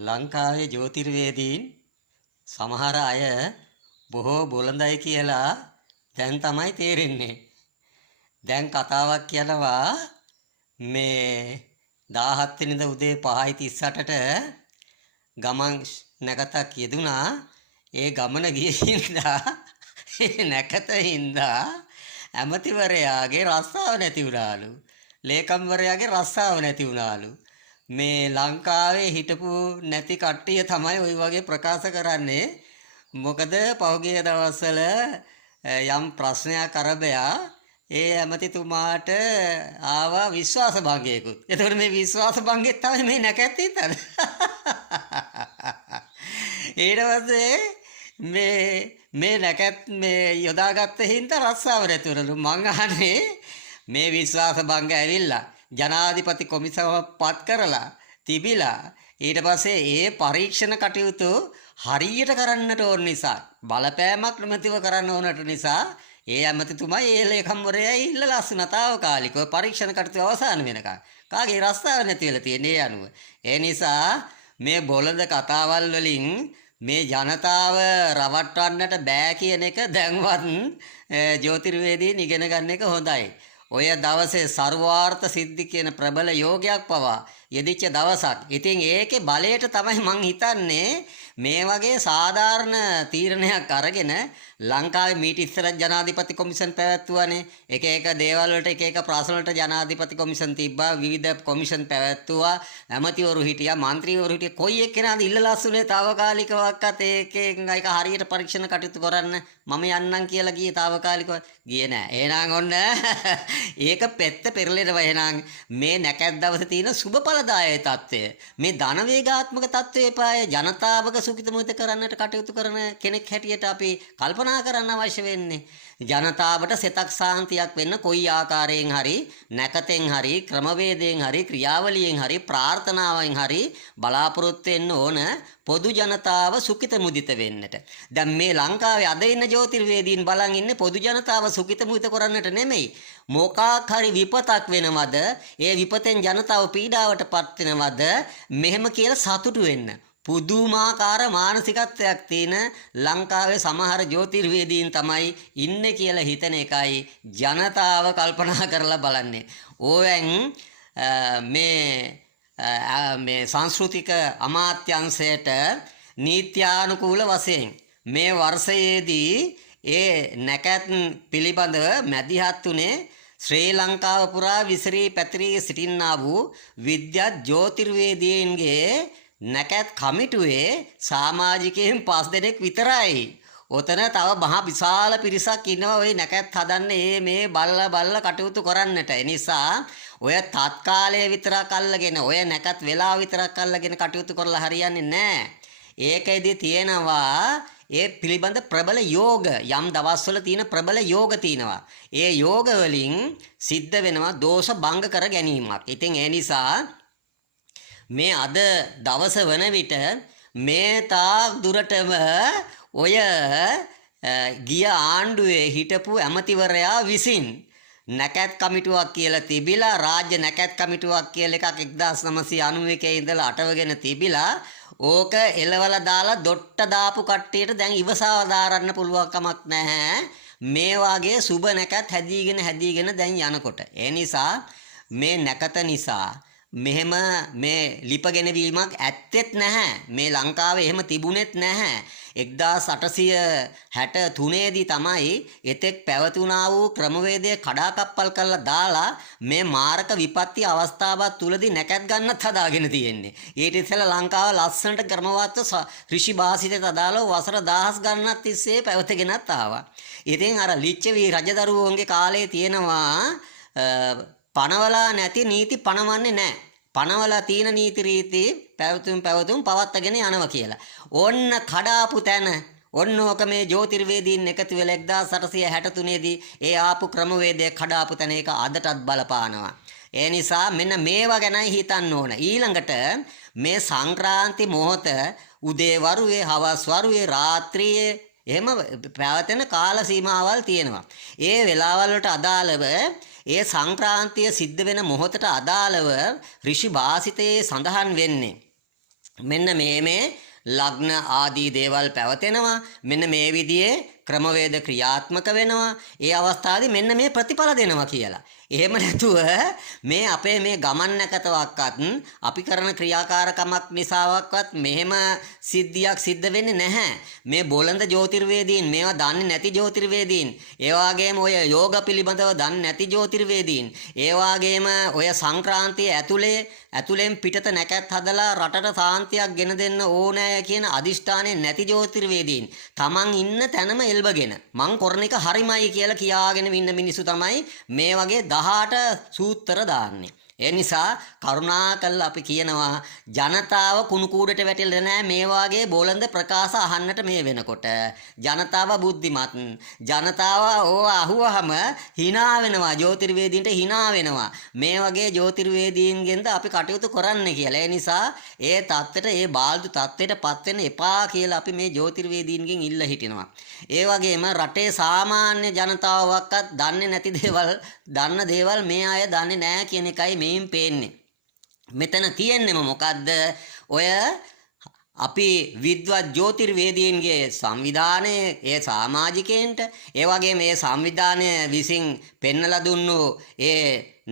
ලංකාවේ ජ්‍යොතිර්වේදීන් සමහර අය බොහෝ බොළඳයි කියලා දැන් තමයි තේරෙන්නේ. දැන් කතාවක් කියනවා මේ 17 වෙනිදා උදේ 5:38ට ගමන් නැකතක් යෙදුනා. ඒ ගමන ගියින්දා ඒ නැකතින්දා ඇමතිවරයාගේ රස්සාව නැති වුණාලු. ලේකම්වරයාගේ රස්සාව නැති වුණාලු. මේ ලංකාවේ හිටපු නැති කට්ටිය තමයි ওই වගේ ප්‍රකාශ කරන්නේ. මොකද පහුගිය දවස්වල යම් ප්‍රශ්නයක් අරබයා ඒ ඇමතිතුමාට ආවා විශ්වාස භංගයකුත්. එතකොට මේ විශ්වාස භංගෙත් තමයි මේ නැකත් හිතන්නේ. ඊට පස්සේ මේ නැකත් මේ යොදාගත්ත හින්දා රස්සාව නැතුවලු. මං අහන්නේ මේ විශ්වාස භංග ඇවිල්ලා ජනාධිපති කොමිසම පත් කරලා තිබිලා ඊට පස්සේ ඒ පරීක්ෂණ කටයුතු හරියට කරන්නට ඕන නිසා බලපෑමක් නැමැතිව කරන්න ඕනට නිසා ඒ ඇමතිතුමා ඒ ලේකම්වරයා ඉල්ලලා ලස්සනතාවකාලිකව පරීක්ෂණ කටයුතු අවසන් වෙනකන් කාගේ රස්සාව නැති වෙලා තියෙන්නේ අනුව. ඒ නිසා මේ බොළඳ කතාවල් වලින් මේ ජනතාව රවට්ටන්නට බෑ කියන එක දැන්වත් ජ්‍යොතිර්වේදීන් ඉගෙන ගන්න එක හොඳයි. ඔය දවසේ සර්වාර්ථ සිද්ධි කියන ප්‍රබල යෝගයක් පවා යෙදිච්ච දවසක්. ඉතින් ඒකේ බලයට තමයි මං හිතන්නේ මේ වගේ සාධාරණ තීරණයක් අරගෙන ලංකාවේ මීට ඉස්සර ජනාධිපති කොමිෂන් පැවැත්වුවානේ. එක එක දේවල් වලට එක එක ප්‍රශ්න වලට ජනාධිපති කොමිෂන් තිබ්බා. විවිධ කොමිෂන් පැවැත්වුවා. ඇමතිවරු හිටියා, මන්ත්‍රීවරු හිටියා. කොයි එක්කෙනාද ඉල්ලලා අසුනේ తాවකාලිකවක්වත් ඒකෙන් ඒක හරියට පරීක්ෂණ කටයුතු කරන්න මම යන්නම් කියලා ගියේ తాවකාලිකව. ගියේ නෑ. එහෙනම් ඔන්න ඒක පෙත්ත පෙරලෙනවා. එහෙනම් මේ නැකත් දවසේ තියෙන සුබඵලදායී తত্ত্বය, මේ ධනවේගාත්මක తত্ত্বය පාය ජනතාවක සුඛිතමුත කරන්නට කටයුතු කරන කෙනෙක් හැටියට අපි කල්පනා කරන්න අවශ්‍ය වෙන්නේ. ජනතාවට සෙතක් සාන්තියක් වෙන්න කොයි ආකාරයෙන් හරි නැකතෙන් හරි ක්‍රමවේදයෙන් හරි ක්‍රියාවලියෙන් හරි ප්‍රාර්ථනාවෙන් හරි බලාපොරොත්තු වෙන්න ඕන පොදු ජනතාව සුඛිත මුදිත වෙන්නට. දැන් මේ ලංකාවේ අද ඉන්න ජ්‍යොතිර්වේදීන් බලන් ඉන්නේ පොදු ජනතාව සුඛිත මුදිත කරන්නට නෙමෙයි. මොකක් හරි විපතක් වෙනවද? ඒ විපතෙන් ජනතාව පීඩාවටපත් වෙනවද? මෙහෙම කියලා සතුටු වෙන්න. පුදුමාකාර මානසිකත්වයක් තියෙන ලංකාවේ සමහර ජ්‍යොතිර්වේදීන් තමයි ඉන්නේ කියලා හිතන එකයි ජනතාව කල්පනා කරලා බලන්නේ. ඕවෙන් මේ සංස්කෘතික අමාත්‍යංශයට නීත්‍යානුකූල වශයෙන් මේ වර්ෂයේදී ඒ නැකත් පිළිබඳව මැදිහත් උනේ ශ්‍රී ලංකාව පුරා විසිරී පැතිරී සිටින්නා වූ විද්‍යා ජ්‍යොතිර්වේදීන්ගේ නැකත් කමිටුවේ සමාජිකයන් 5 දෙනෙක් විතරයි. ඔතන තව මහා විශාල පිරිසක් ඉන්නවා ওই නැකත් හදන්නේ මේ බල්ලා කටයුතු කරන්නට. ඒ නිසා ඔය තත්කාලය විතරක් අල්ලගෙන ඔය නැකත් වෙලාව විතරක් අල්ලගෙන කටයුතු කරලා හරියන්නේ නැහැ. ඒකෙදි තියෙනවා ඒ පිළිබඳ ප්‍රබල යෝග යම් දවස්වල තියෙන ප්‍රබල යෝග තියෙනවා. ඒ යෝග වලින් සිද්ධ වෙනවා දෝෂ භංග කර ගැනීමක්. ඉතින් ඒ නිසා මේ අද දවස වන විට මේ තාක් දුරටම ඔය ගිය ආණ්ඩුවේ හිටපු ඇමතිවරයා විසින් නැකත් කමිටුවක් කියලා තිබිලා රාජ්‍ය නැකත් කමිටුවක් කියලා එකක් 1991 ඉඳලා අටවගෙන තිබිලා ඕක එලවලා දාලා දොට්ට දාපු කට්ටියට දැන් ඉවසාව දාරන්න පුළුවන් කමක් නැහැ. මේ වාගේ සුබ නැකත් හැදීගෙන දැන් යනකොට. ඒ නිසා මේ නැකත නිසා මෙහෙම මේ ලිපගෙනවීමක් ඇත්තෙත් නැහැ. මේ ලංකාවේ එහෙම තිබුණෙත් නැහැ. 1863 දී තමයි එතෙක් පැවතුණා වූ ක්‍රමවේදය කඩාකප්පල් කරලා දාලා මේ මාරක විපත්ති අවස්ථාවක් තුලදී නැකත් ගන්නත් හදාගෙන තියෙන්නේ. ඊට ඉස්සෙල්ලා ලංකාව ලස්සනට ක්‍රමවත්ව ඍෂි භාෂිතයට අදාළව වසර 1000 ගණනක් තිස්සේ පැවතගෙනත් ආවා. ඉතින් අර ලිච්ඡවි රජදරුවෝන්ගේ කාලේ තියෙනවා පනවලා නැති නීති පනවන්නේ නැහැ. පනවලා තියෙන නීති රීති පැවතුම් පවත්වාගෙන යනවා කියලා. ඔන්න කඩාපු තැන ඔන්න ඕක මේ ජ්‍යොතිර්වේදීන් එකතු වෙලා 1863 දී ඒ ආපු ක්‍රමවේදය කඩාපු තැන ඒක අදටත් බලපානවා. ඒ නිසා මෙන්න මේවා ගැනයි හිතන්න ඕන. ඊළඟට මේ සංක්‍රාන්ති මොහොත උදේ වරුවේ හවස් වරුවේ රාත්‍රියේ එහෙම පැවතෙන කාල සීමාවල් තියෙනවා. ඒ වෙලාවල් වලට අදාළව ඒ සංක්‍රාන්තිය සිද්ධ වෙන මොහොතට අදාළව ඍෂි භාසිතයේ සඳහන් වෙන්නේ මෙන්න මේ ලග්න ආදී දේවල් පැවතෙනවා. මෙන්න මේ විදිහේ ක්‍රමවේද ක්‍රියාත්මක වෙනවා. ඒ අවස්ථාවේදී මෙන්න මේ ප්‍රතිඵල දෙනවා කියලා. එහෙම නැතුව මේ අපේ මේ ගමන් නැකතවක්වත් අපි කරන ක්‍රියාකාරකමක් නිසාවක්වත් මෙහෙම සිද්ධියක් සිද්ධ වෙන්නේ නැහැ. මේ බොළඳ ජ්‍යොතිර්වේදීන් මේවා දන්නේ නැති ජ්‍යොතිර්වේදීන්, ඒ වගේම ඔය යෝග පිළිබඳව දන්නේ නැති ජ්‍යොතිර්වේදීන්, ඒ වගේම ඔය සංක්‍රාන්තිය ඇතුලෙන් පිටත නැකත් හදලා රටට සාන්තියක් ගෙන දෙන්න ඕනෑ කියන අදිෂ්ඨානය නැති ජ්‍යොතිර්වේදීන් තමන් ඉන්න තැනම එල්බගෙන මං කරන එක හරිමයි කියලා කියාගෙන ඉන්න මිනිස්සු තමයි මේ වගේ 18 සූත්‍ර දාන්නේ. ඒ නිසා කරුණාකරලා අපි කියනවා ජනතාව කුණු කූඩට වැටෙලා නැහැ මේ වාගේ බොළඳ ප්‍රකාශ අහන්නට මේ වෙනකොට. ජනතාව බුද්ධිමත්. ජනතාව ඕව අහුවහම hina වෙනවා, ජ්‍යොතිර්වේදීන්ට hina වෙනවා. මේ වගේ ජ්‍යොතිර්වේදීන්ගෙන්ද අපි කටයුතු කරන්න කියලා. ඒ නිසා ඒ தත්ත්වයට, ඒ බාල්දු தත්ත්වයටපත් වෙන්න එපා කියලා අපි මේ ජ්‍යොතිර්වේදීන්ගෙන් ඉල්ල හිටිනවා. ඒ වගේම රටේ සාමාන්‍ය ජනතාවවත් දන්නේ නැති දේවල්, දන්න දේවල් මේ අය දන්නේ නැහැ කියන එකයි මේන් පේන්නේ. මෙතන තියෙන්නේම මොකද්ද? ඔය අපි විද්වත් ජ්‍යොතිර්වේදීන්ගේ සංවිධානයේ ඒ සමාජිකයන්ට, ඒ වගේ මේ සංවිධානය විසින් පෙන්නලා දුන්නු ඒ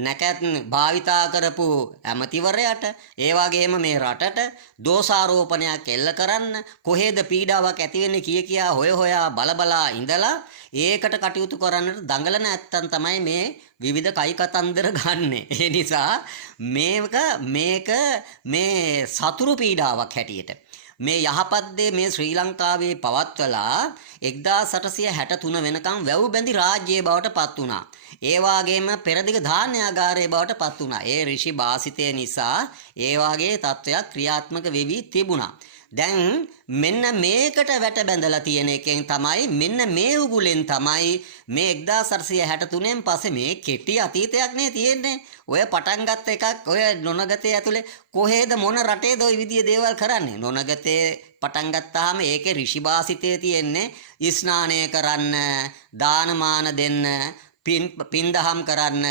නැකත් භාවිතා කරපු ඇමතිවරයාට, ඒ වගේම මේ රටට දෝෂාරෝපණයක් එල්ල කරන්න, කොහෙද පීඩාවක් ඇති වෙන්නේ කියා හොයා බලා ඉඳලා ඒකට කටයුතු කරන්නට දඟලන ඇත්තන් තමයි මේ විවිධ කයි කතන්දර ගන්නෙ. ඒ නිසා මේක මේ සතුරු පීඩාවක් හැටියට මේ යහපත් දේ මේ ශ්‍රී ලංකාවේ පවත්වලා 1863 වෙනකම් වැව් බැඳි රාජ්‍යයේ බවට පත් වුණා. ඒ වගේම පෙරදිග ධාන්‍යාගාරයේ බවට පත් වුණා. ඒ ඍෂි වාසිතය නිසා ඒ වගේ තත්වයක් ක්‍රියාත්මක වෙවි තිබුණා. දැන් මෙන්න මේකට වැට බැඳලා තියෙන එකෙන් තමයි, මෙන්න මේ උගුලෙන් තමයි මේ 1863න් පස්සේ මේ කෙටි අතීතයක් නේ තියෙන්නේ. ඔය පටන් ගත්ත එකක් ඔය නොනගතේ ඇතුලේ කොහෙද මොන රටේද ওই විදිය දේවල් කරන්නේ. නොනගතේ පටන් ගත්තාම ඒකේ ඍෂි වාසිතය තියෙන්නේ ස්නානය කරන්න, දානමාන දෙන්න, පින්දහම් කරන්න,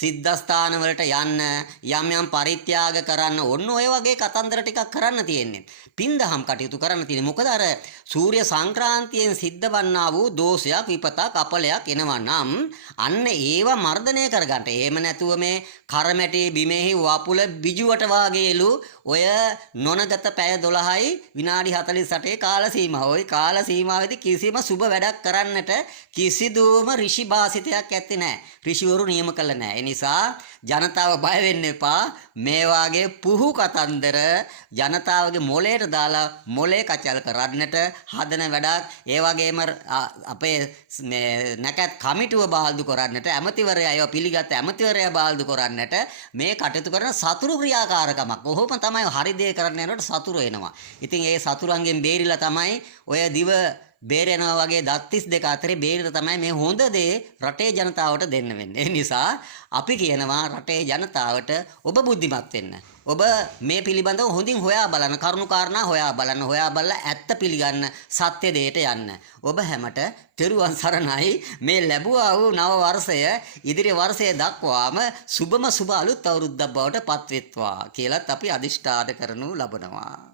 සිද්ධාස්ථාන වලට යන්න, යම් පරිත්‍යාග කරන්න, ඔන්න ඔය වගේ කතන්දර ටිකක් කරන්න තියෙන්නේ. පින්දහම් කටයුතු කරන්න තියෙන්නේ. මොකද අර සූර්ය සංක්‍රාන්තියෙන් සිද්ධ වන්නා වූ දෝෂයක්, විපතක්, අපලයක් එනවා නම් අන්න ඒව මර්ධනය කරගන්න. එහෙම නැතුව මේ කරමැටි බිමෙහි වපුල බිජුවට වාගේලු ඔය නොනගත පැය 12යි විනාඩි 48 කාල සීමාව. ওই කාල සීමාවේදී කිසිම සුබ වැඩක් කරන්නට කිසිදුම ඍෂි භාසිතයක් ඇත්තේ නැහැ. ඍෂිවරු නියම කළ නැහැ. ඒ නිසා ජනතාව බය වෙන්න එපා. මේ වාගේ පුහු කතන්දර ජනතාවගේ මොලේට දාලා මොලේ කචල් කරන්නට හදන වැඩක්. ඒ වගේම අපේ නැකත් කමිටුව බාල්දු කරන්නට, ඇමතිවරයා ඒවා පිළිගත් ඇමතිවරයා බාල්දු කරන්නට මේ කටයුතු කරන සතුරු ක්‍රියාකාරකමක්. කොහොම තමයි හරි දේ කරන්න යනකොට සතුරු එනවා. ඉතින් ඒ සතුරන්ගෙන් බේරිලා තමයි ඔය දිව බේරෙනවා වගේ දත් 32 අතරේ බේරිලා තමයි මේ හොඳ දේ රටේ ජනතාවට දෙන්න වෙන්නේ. ඒ නිසා අපි කියනවා රටේ ජනතාවට ඔබ බුද්ධිමත් වෙන්න. ඔබ මේ පිළිබඳව හොඳින් හොයා බලන්න, කරුණු කාරණා හොයා බලලා ඇත්ත පිළිගන්න, සත්‍ය දෙයට යන්න. ඔබ හැමට තෙරුවන් සරණයි. මේ ලැබුවා වූ නව වර්ෂය ඉදිරි වර්ෂය දක්වාම සුබම සුබ අලුත් අවුරුද්දක් බවට පත්වෙත්වා කියලත් අපි අදිෂ්ඨාන කරනු ලබනවා.